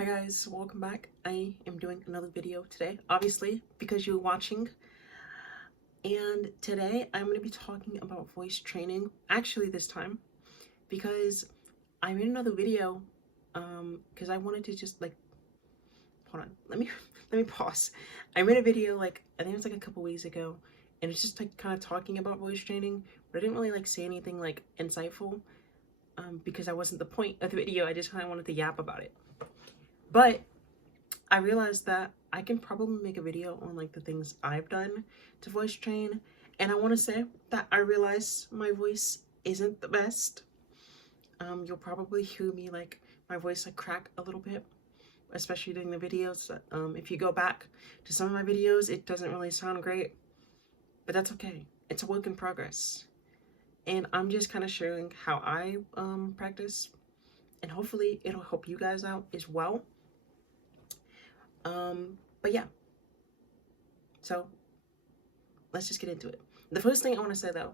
Hi guys, welcome back. I am doing another video today, obviously, because you're watching. And today I'm going to be talking about voice training, actually this time, because I made another video, because I wanted to just hold on, let me pause. I made a video I think it was a couple weeks ago, and it's just kind of talking about voice training, but I didn't really say anything insightful, because that wasn't the point of the video. I just kind of wanted to yap about it. But I realized that I can probably make a video on the things I've done to voice train, and I want to say that I realize my voice isn't the best. You'll probably hear me my voice crack a little bit, especially during the videos. If you go back to some of my videos, it doesn't really sound great, but that's okay. It's a work in progress, and I'm just kind of sharing how I practice, and hopefully it'll help you guys out as well. But yeah, so let's just get into it. The first thing I want to say though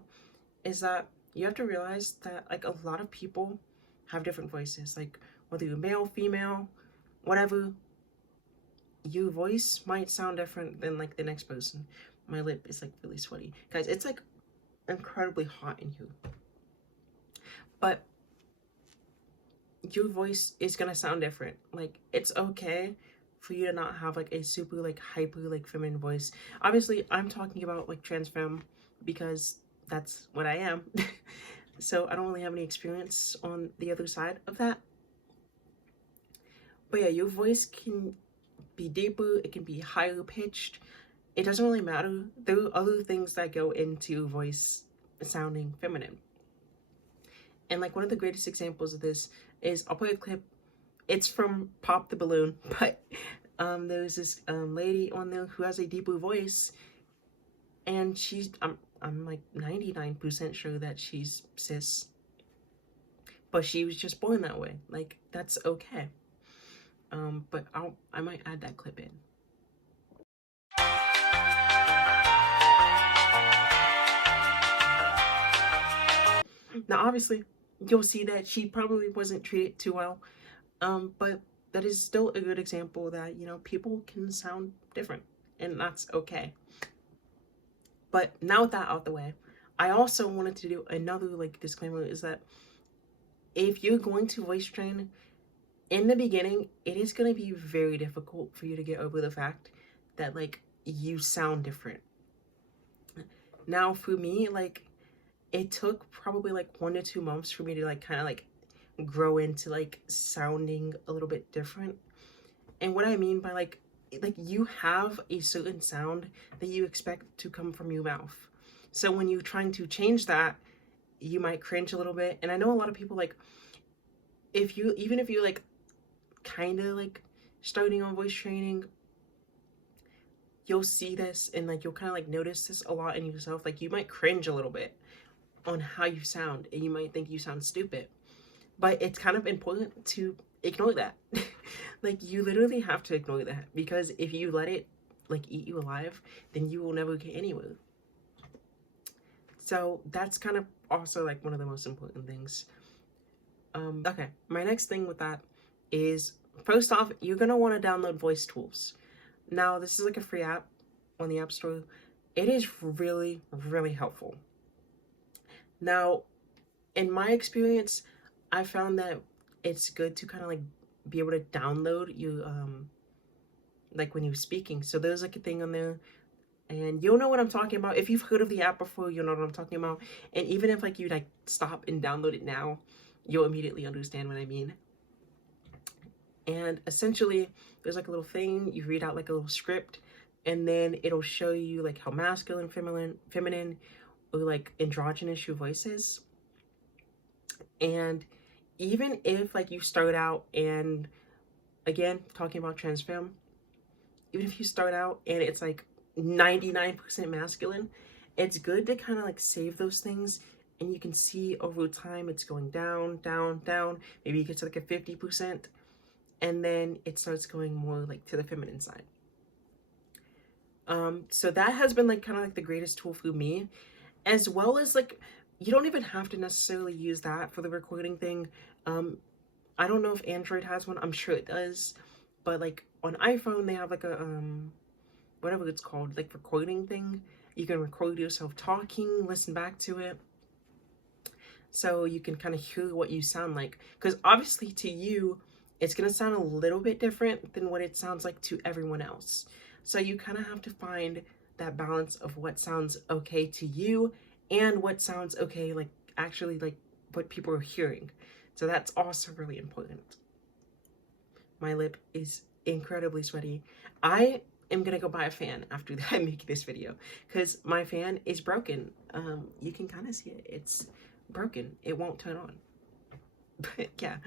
is that you have to realize that a lot of people have different voices, whether you're male, female, whatever. Your voice might sound different than the next person. My lip is really sweaty, guys. It's incredibly hot in here, but your voice is gonna sound different. It's okay for you to not have a super hyper feminine voice. Obviously I'm talking about trans femme because that's what I am. So I don't really have any experience on the other side of that. But yeah, your voice can be deeper, it can be higher pitched. It doesn't really matter. There are other things that go into voice sounding feminine. And one of the greatest examples of this is, I'll play a clip. It's from Pop the Balloon, but there's this lady on there who has a deeper voice, and I'm 99% sure that she's cis, but she was just born that way. That's okay. But I might add that clip in. Now obviously you'll see that she probably wasn't treated too well, but that is still a good example that people can sound different, and that's okay. But now with that out the way, I also wanted to do another disclaimer, is that if you're going to voice train, in the beginning it is going to be very difficult for you to get over the fact that you sound different. Now for me, it took probably 1 to 2 months for me to kind of grow into sounding a little bit different. And what I mean by you have a certain sound that you expect to come from your mouth. So when you're trying to change that, you might cringe a little bit. And I know a lot of people even if you kind of starting on voice training, you'll see this and you'll kind of notice this a lot in yourself. You might cringe a little bit on how you sound, and you might think you sound stupid, but it's kind of important to ignore that. You literally have to ignore that, because if you let it eat you alive, then you will never get anywhere. So that's kind of also one of the most important things. Okay, my next thing with that is, first off, you're gonna want to download voice tools. Now this is a free app on the App Store. It is really, really helpful. Now, in my experience, I found that it's good to kind of be able to download you when you're speaking. So there's a thing on there, and you'll know what I'm talking about. If you've heard of the app before, you'll know what I'm talking about. And even if you stop and download it now, you'll immediately understand what I mean. And essentially there's a little thing, you read out a little script, and then it'll show you how masculine, feminine, or androgynous your voice is. And even if you start out, and again talking about trans femme, even if you start out and it's 99% masculine, it's good to kind of save those things, and you can see over time it's going down, down, down. Maybe you get to a 50%, and then it starts going more to the feminine side. So that has been kind of the greatest tool for me, as well as you don't even have to necessarily use that for the recording thing. I don't know if Android has one. I'm sure it does. But like on iPhone, they have like a whatever it's called, like recording thing. You can record yourself talking, listen back to it, so you can kind of hear what you sound like. Because obviously to you, it's gonna sound a little bit different than what it sounds like to everyone else. So you kind of have to find that balance of what sounds okay to you and what sounds okay, like actually like what people are hearing. So that's also really important. My lip is incredibly sweaty. I am gonna go buy a fan after I make this video because my fan is broken. You can kind of see it. It's broken. It won't turn on. But yeah.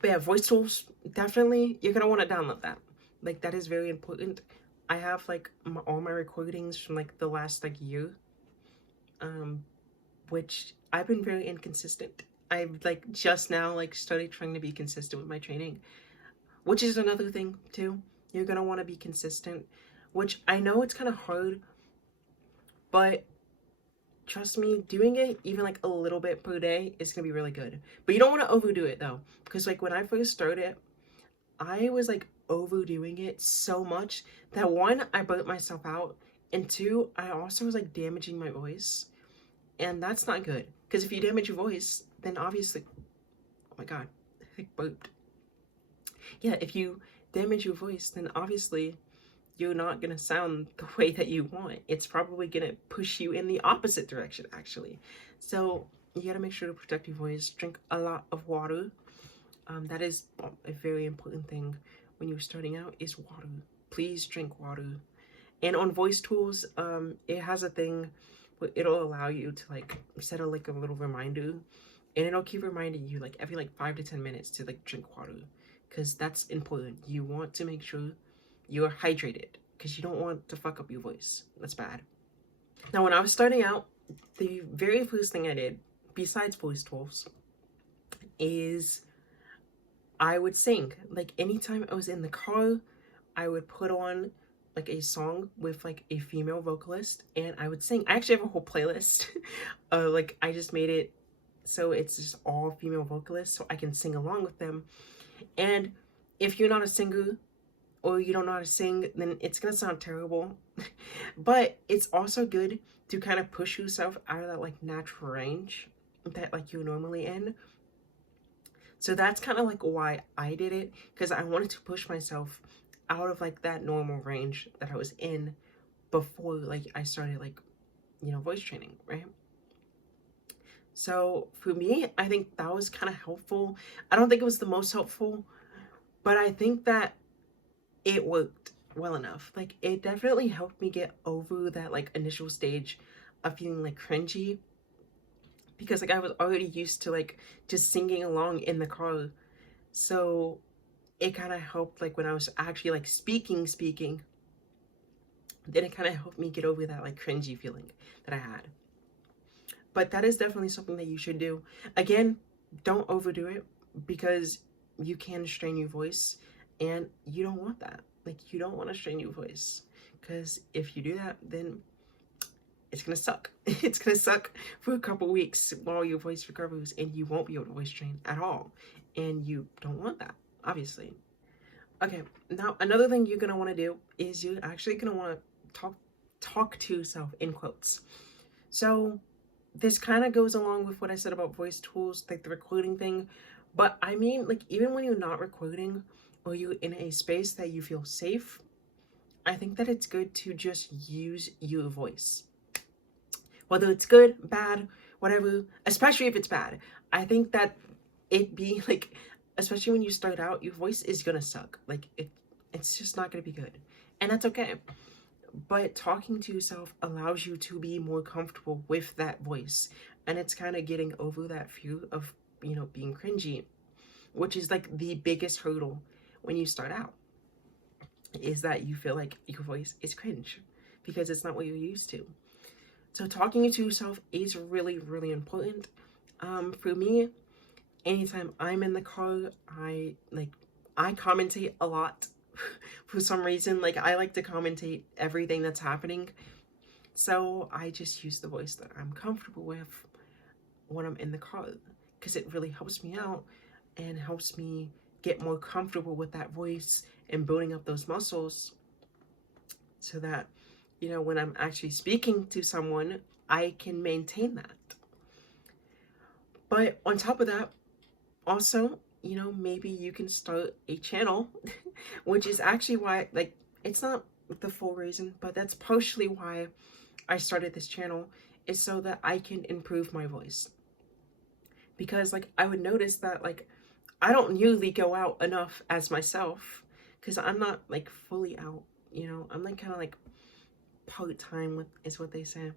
But yeah, voice tools, definitely you're gonna want to download that. Like that is very important. I have like all my recordings from like the last like year, which I've been very inconsistent. I've like just now like started trying to be consistent with my training, which is another thing too. You're gonna want to be consistent, which I know it's kind of hard, but trust me, doing it even like a little bit per day is gonna be really good. But you don't want to overdo it though, because like when I first started, I was like overdoing it so much that one, I burnt myself out, and two, I also was like damaging my voice, and that's not good. Because if you damage your voice, then obviously, oh my god, I burped. Yeah, if you damage your voice, then obviously you're not gonna sound the way that you want. It's probably gonna push you in the opposite direction, actually. So you gotta make sure to protect your voice. Drink a lot of water. That is a very important thing when you're starting out, is water. Please drink water. And on voice tools, it has a thing where it'll allow you to like set a like a little reminder, and it'll keep reminding you like every like 5 to 10 minutes to like drink water, because that's important. You want to make sure you're hydrated because you don't want to fuck up your voice. That's bad. Now, when I was starting out, the very first thing I did, besides voice tools, is I would sing. Like anytime I was in the car, I would put on like a song with like a female vocalist and I would sing. I actually have a whole playlist. Like I just made it so it's just all female vocalists so I can sing along with them. And if you're not a singer or you don't know how to sing, then it's gonna sound terrible. But it's also good to kind of push yourself out of that like natural range that like you're normally in. So that's kind of like why I did it, because I wanted to push myself out of like that normal range that I was in before like I started like, you know, voice training, right? So for me, I think that was kind of helpful. I don't think it was the most helpful, but I think that it worked well enough. Like it definitely helped me get over that like initial stage of feeling like cringy, because like I was already used to like just singing along in the car. So it kind of helped like when I was actually like speaking, then it kind of helped me get over that like cringy feeling that I had. But that is definitely something that you should do. Again, don't overdo it, because you can strain your voice and you don't want that. Like you don't want to strain your voice, because if you do that, then it's gonna suck. It's gonna suck for a couple weeks while your voice recovers, and you won't be able to voice train at all. And you don't want that, obviously. Okay, now another thing you're gonna want to do is you're actually gonna want to talk to yourself in quotes. So this kind of goes along with what I said about voice tools, like the recording thing. But I mean, like even when you're not recording or you're in a space that you feel safe, I think that it's good to just use your voice. Whether it's good, bad, whatever, especially if it's bad. I think that it be like, especially when you start out, your voice is gonna suck. Like it's just not gonna be good. And that's okay. But talking to yourself allows you to be more comfortable with that voice. And it's kind of getting over that fear of, you know, being cringy, which is like the biggest hurdle when you start out, is that you feel like your voice is cringe because it's not what you're used to. So talking to yourself is really, really important. For me, anytime I'm in the car, I commentate a lot. For some reason, like I like to commentate everything that's happening. So I just use the voice that I'm comfortable with when I'm in the car, because it really helps me out and helps me get more comfortable with that voice and building up those muscles so that, you know, when I'm actually speaking to someone, I can maintain that. But on top of that, also, you know, maybe you can start a channel, which is actually why, like, it's not the full reason, but that's partially why I started this channel, is so that I can improve my voice. Because, like, I would notice that, like, I don't usually go out enough as myself, because I'm not, like, fully out, you know, I'm, like, kind of, like, part-time with, is what they say.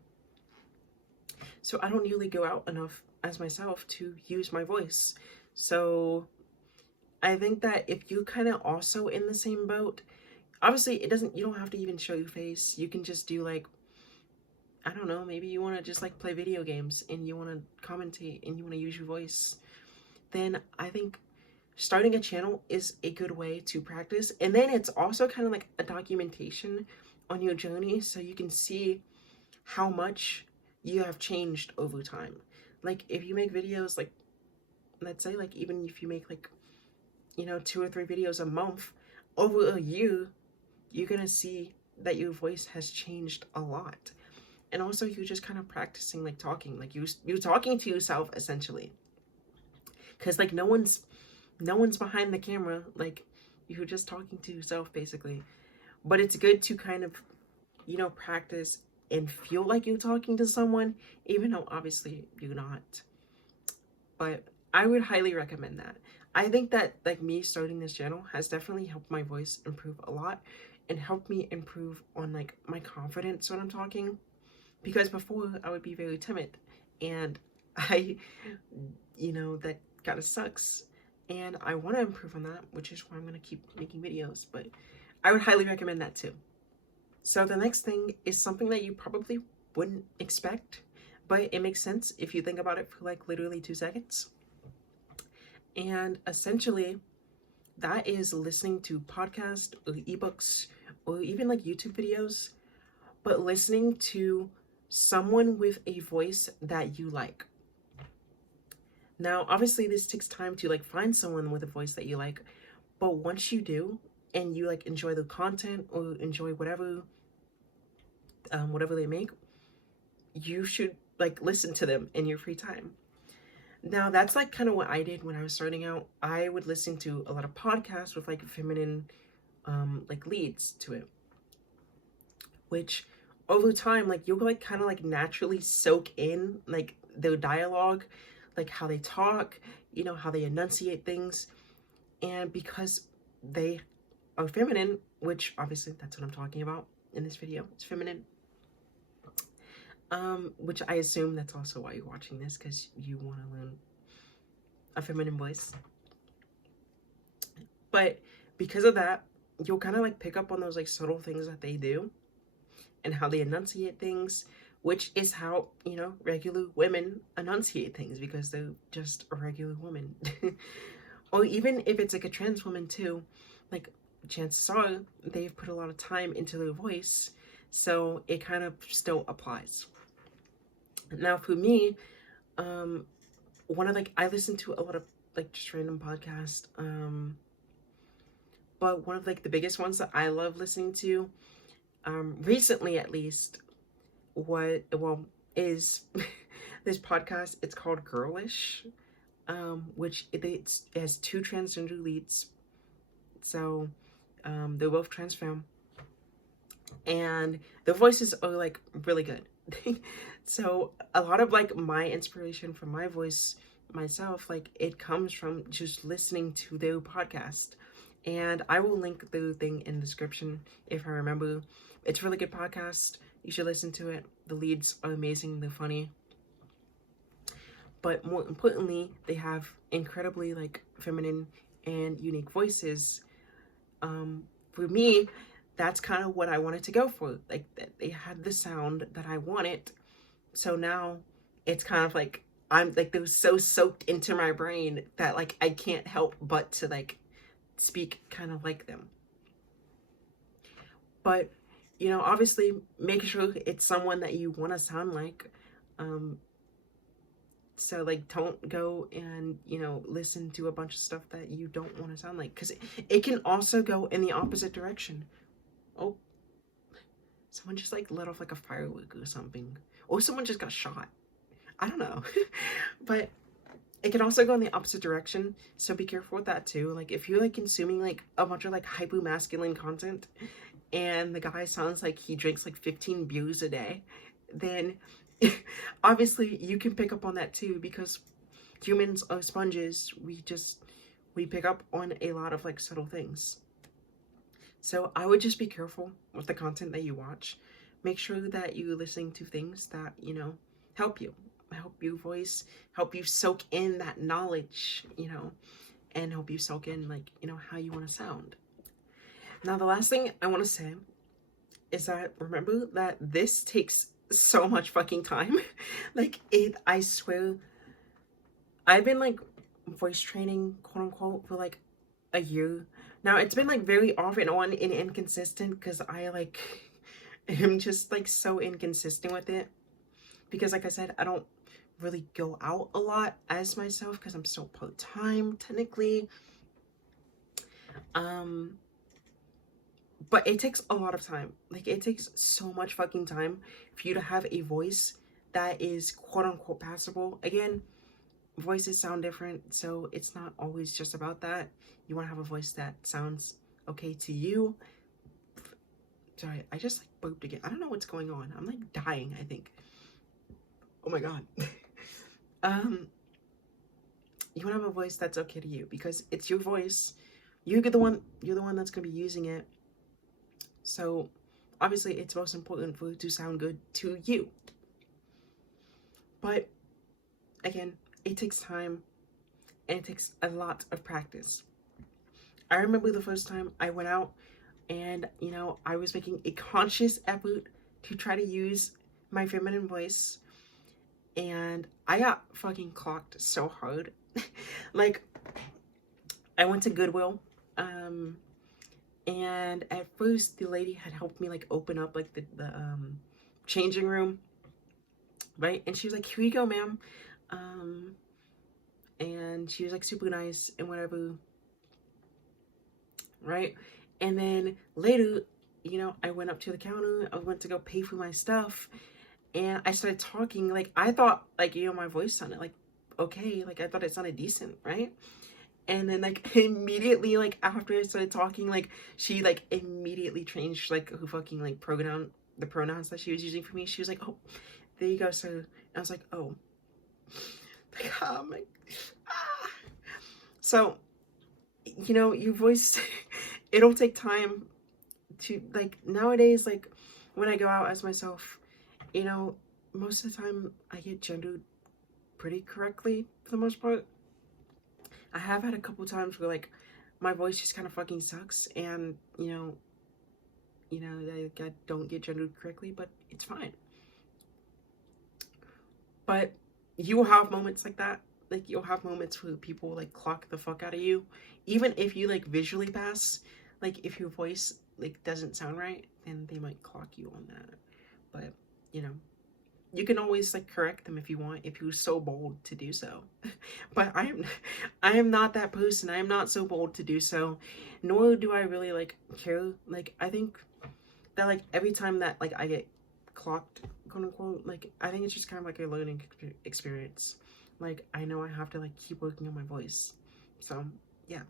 So I don't usually go out enough as myself to use my voice. So I think that if you kind of also in the same boat, obviously you don't have to even show your face. You can just do, like, I don't know, maybe you want to just, like, play video games and you want to commentate and you want to use your voice. Then I think starting a channel is a good way to practice. And then it's also kind of like a documentation on your journey, so you can see how much you have changed over time. Like, if you make videos, like, let's say, like, even if you make, like, you know, 2 or 3 videos a month, over a year, you're gonna see that your voice has changed a lot. And also, you're just kind of practicing, like, talking, like, you're talking to yourself, essentially. Because, like, no one's behind the camera, like, you're just talking to yourself, basically. But it's good to kind of, you know, practice and feel like you're talking to someone, even though obviously you're not. But I would highly recommend that. I think that, like, me starting this channel has definitely helped my voice improve a lot and helped me improve on, like, my confidence when I'm talking. Because before I would be very timid, and you know, that kind of sucks. And I want to improve on that, which is why I'm going to keep making videos. But I would highly recommend that too. So the next thing is something that you probably wouldn't expect, but it makes sense if you think about it for, like, literally 2 seconds. And essentially, that is listening to podcasts or ebooks or even, like, YouTube videos, but listening to someone with a voice that you like. Now, obviously, this takes time to, like, find someone with a voice that you like, but once you do, and you, like, enjoy the content or enjoy whatever they make, you should, like, listen to them in your free time. Now, that's, like, kind of what I did when I was starting out. I would listen to a lot of podcasts with, like, feminine, like, leads to it, which over time, like, you'll, like, kind of, like, naturally soak in, like, their dialogue, like, how they talk, you know, how they enunciate things. And because they are feminine, which obviously that's what I'm talking about in this video, it's feminine, which I assume that's also why you're watching this, because you want to learn a feminine voice. But because of that, you'll kind of, like, pick up on those, like, subtle things that they do and how they enunciate things, which is how, you know, regular women enunciate things, because they're just a regular woman. Or even if it's, like, a trans woman too, like, chances are they've put a lot of time into their voice, so it kind of still applies. Now, for me, I listen to a lot of, like, just random podcasts, but one of, like, the biggest ones that I love listening to, recently at least, is this podcast. It's called Girlish, which it has 2 transgender leads, so they're both trans femme, and their voices are, like, really good. So a lot of, like, my inspiration for my voice myself, like, it comes from just listening to their podcast. And I will link the thing in the description if I remember. It's a really good podcast. You should listen to it. The leads are amazing. They're funny. But more importantly, they have incredibly, like, feminine and unique voices. For me, that's kind of what I wanted to go for. Like, they had the sound that I wanted. So now it's kind of like, I'm, like, they're so soaked into my brain that, like, I can't help but to, like, speak kind of like them. But, you know, obviously make sure it's someone that you want to sound like. So like, don't go and, you know, listen to a bunch of stuff that you don't want to sound like, because it can also go in the opposite direction. Oh, someone just like let off like a firework or something, or someone just got shot. I don't know. But it can also go in the opposite direction, so be careful with that too. Like, if you're like consuming like a bunch of like hyper masculine content and the guy sounds like he drinks like 15 beers a day, then obviously you can pick up on that too, because humans are sponges. We pick up on a lot of like subtle things. So I would just be careful with the content that you watch. Make sure that you're listening to things that, you know, help you, help you voice, help you soak in that knowledge, you know, and help you soak in like, you know, how you want to sound. Now, the last thing I want to say is that remember that this takes so much fucking time. Like, I swear, I've been like voice training, quote unquote, for like a year. Now, it's been like very off and on and inconsistent, because I like am just like so inconsistent with it. Because like I said, I don't really go out a lot as myself, because I'm so part-time technically. But it takes a lot of time. Like, it takes so much fucking time for you to have a voice that is quote unquote passable. Again, voices sound different, so it's not always just about that. You want to have a voice that sounds okay to you. Sorry, I just like burped again. I don't know what's going on. I'm like dying, I think. Oh my god. You want to have a voice that's okay to you, because it's your voice. You're the one that's going to be using it. So obviously it's most important for it to sound good to you. But again, it takes time and it takes a lot of practice. I remember the first time I went out and, you know, I was making a conscious effort to try to use my feminine voice, and I got fucking clocked so hard. Like, I went to Goodwill, and at first the lady had helped me like open up like the changing room, right? And she was like, "Here you go, ma'am," and she was like super nice and whatever, right? And then later, you know, I went up to the counter, I went to go pay for my stuff, and I started talking. Like, I thought, like, you know, my voice sounded like okay, like I thought it sounded decent, right? And then like immediately, like after I started talking, like she like immediately changed like her fucking like the pronouns that she was using for me. She was like, "Oh, there you go, sir." And I was like, "Oh." Like, oh my. Ah. So, you know, your voice, it'll take time to, like, nowadays, like, when I go out as myself, you know, most of the time I get gendered pretty correctly for the most part. I have had a couple times where, like, my voice just kind of fucking sucks, and, I don't get gendered correctly, but it's fine. But you will have moments like that. Like, you'll have moments where people like clock the fuck out of you, even if you like visually pass. Like, if your voice like doesn't sound right, then they might clock you on that. But you know, you can always like correct them if you want, if you're so bold to do so. But I am not that person. I am not so bold to do so, nor do I really like care. Like, I think that like every time that like I get clocked, quote unquote, like I think it's just kind of like a learning experience. Like, I know I have to like keep working on my voice. So yeah.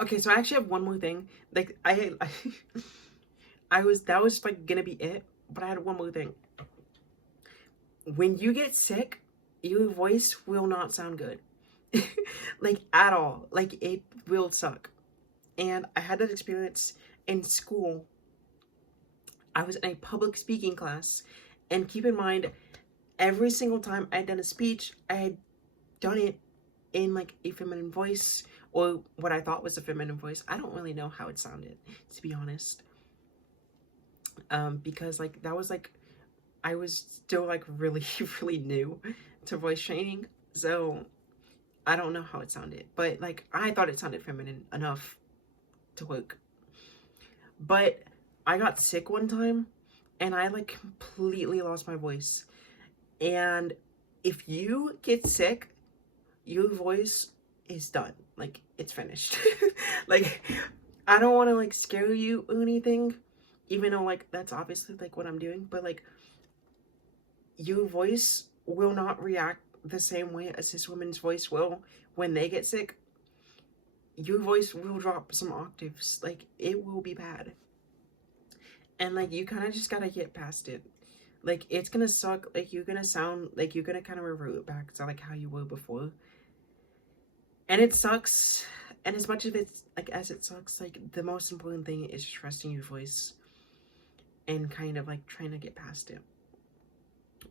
Okay, so I actually have one more thing. Like, I was that was like gonna be it, but I had one more thing. When you get sick, your voice will not sound good. Like, at all. Like, it will suck. And I had that experience in school. I was in a public speaking class, and keep in mind, every single time I'd done a speech, I had done it in like a feminine voice, or what I thought was a feminine voice. I don't really know how it sounded, to be honest. Because like that was like, I was still like really, really new to voice training. So I don't know how it sounded, but like I thought it sounded feminine enough to work. But I got sick one time and I like completely lost my voice. And if you get sick, your voice is done. Like, it's finished. Like, I don't want to like scare you or anything, even though like that's obviously like what I'm doing, but like your voice will not react the same way as this woman's voice will when they get sick. Your voice will drop some octaves. Like, it will be bad. And like, you kind of just gotta get past it. Like, it's gonna suck. Like, you're gonna sound like you're gonna kind of revert back to like how you were before. And it sucks. And as much of it's like as it sucks, like the most important thing is trusting your voice and kind of like trying to get past it.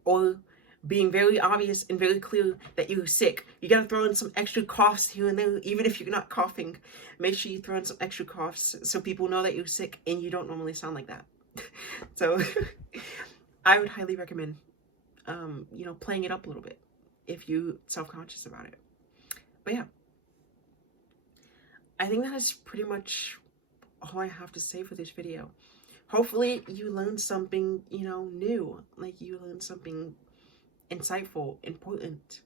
Or being very obvious and very clear that you're sick. You gotta throw in some extra coughs here and there, even if you're not coughing. Make sure you throw in some extra coughs so people know that you're sick and you don't normally sound like that. So I would highly recommend, playing it up a little bit if you're self-conscious about it. But yeah, I think that is pretty much all I have to say for this video. Hopefully you learned something, new. Like, you learned something insightful, important,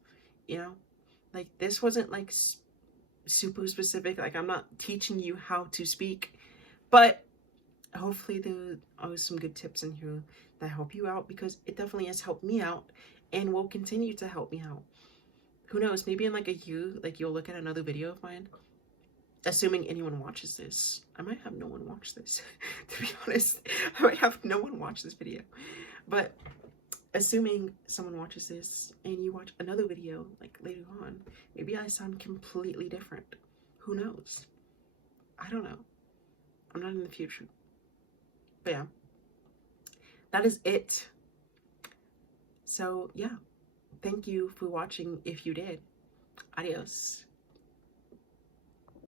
like this wasn't like super specific. Like, I'm not teaching you how to speak, but hopefully there are some good tips in here that help you out, because it definitely has helped me out and will continue to help me out. Who knows, maybe in like a year, like you'll look at another video of mine, assuming anyone watches this. I might have no one watch this. To be honest, I might have no one watch this video, but assuming someone watches this and you watch another video like later on, maybe I sound completely different. Who knows? I don't know. I'm not in the future. But yeah, that is it. So yeah, thank you for watching if you did. Adios.